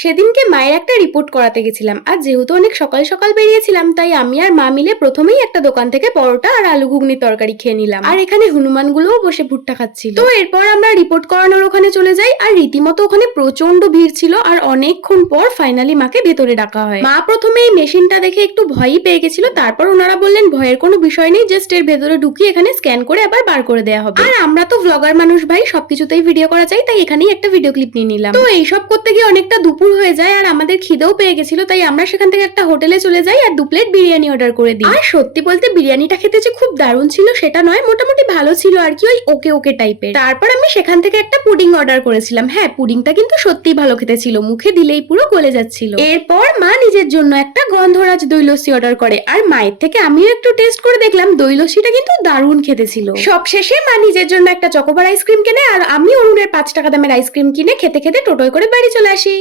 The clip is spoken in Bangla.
সেদিনকে মায়ের একটা রিপোর্ট করাতে গেছিলাম, আর যেহেতু অনেক সকাল সকাল বেরিয়েছিলাম তাই আমি আর মা মিলে প্রথমেই একটা দোকান থেকে পরোটা আর আলু ঘুগনির তরকারি খেয়ে নিলাম। আর এখানে হনুমানগুলোও বসে ভুট্টা খাচ্ছিল। তো এরপর আমরা রিপোর্ট করানোর ওখানে চলে যাই, আর রীতিমতো ওখানে প্রচন্ড ভিড় ছিল। আর অনেকক্ষণ পর ফাইনালি মাকে ভেতরে ডাকা হয়। মা প্রথমে এই মেশিনটা দেখে একটু ভয়ই পেয়ে গেছিল, তারপর ওনারা বললেন ভয়ের কোনো বিষয় নেই, জাস্ট এর ভেতরে ঢুকিয়ে এখানে স্ক্যান করে আবার বার করে দেওয়া হবে। আর আমরা তো ব্লগার মানুষ ভাই, সবকিছুতেই ভিডিও করা চাই, তাই এখানেই একটা ভিডিও ক্লিপ নিয়ে নিলাম। তো এইসব করতে গিয়ে অনেকটা দুপুর হয়ে যায়, আর আমাদের খিদেও পেয়ে গেছিল, তাই আমরা সেখান থেকে একটা হোটেলে চলে যাই আর 2 প্লেট বিরিয়ানি অর্ডার করে দিই। আর সত্যি বলতে বিরিয়ানিটা খেতে যে খুব দারুণ ছিল সেটা নয়, মোটামুটি ভালো ছিল আর কি, ওই ওকে ওকে টাইপের। তারপর আমি সেখান থেকে একটা পুডিং অর্ডার করেছিলাম। হ্যাঁ, পুডিংটা কিন্তু সত্যিই ভালো খেতে ছিল, মুখে দিলেই পুরো গলে যাচ্ছিল। এরপর মা নিজের জন্য একটা গন্ধরাজ দই লস্যি অর্ডার করে, আর মায়ের থেকে আমিও একটু টেস্ট করে দেখলাম দই লস্যিটা কিন্তু দারুণ খেতে ছিল। সব শেষে মা নিজের জন্য একটা চকোবার আইসক্রিম কেনে, আর আমি অরুণের 5 টাকা দামের আইসক্রিম কিনে খেতে খেতে টোটোয় করে বাড়ি চলে আসি।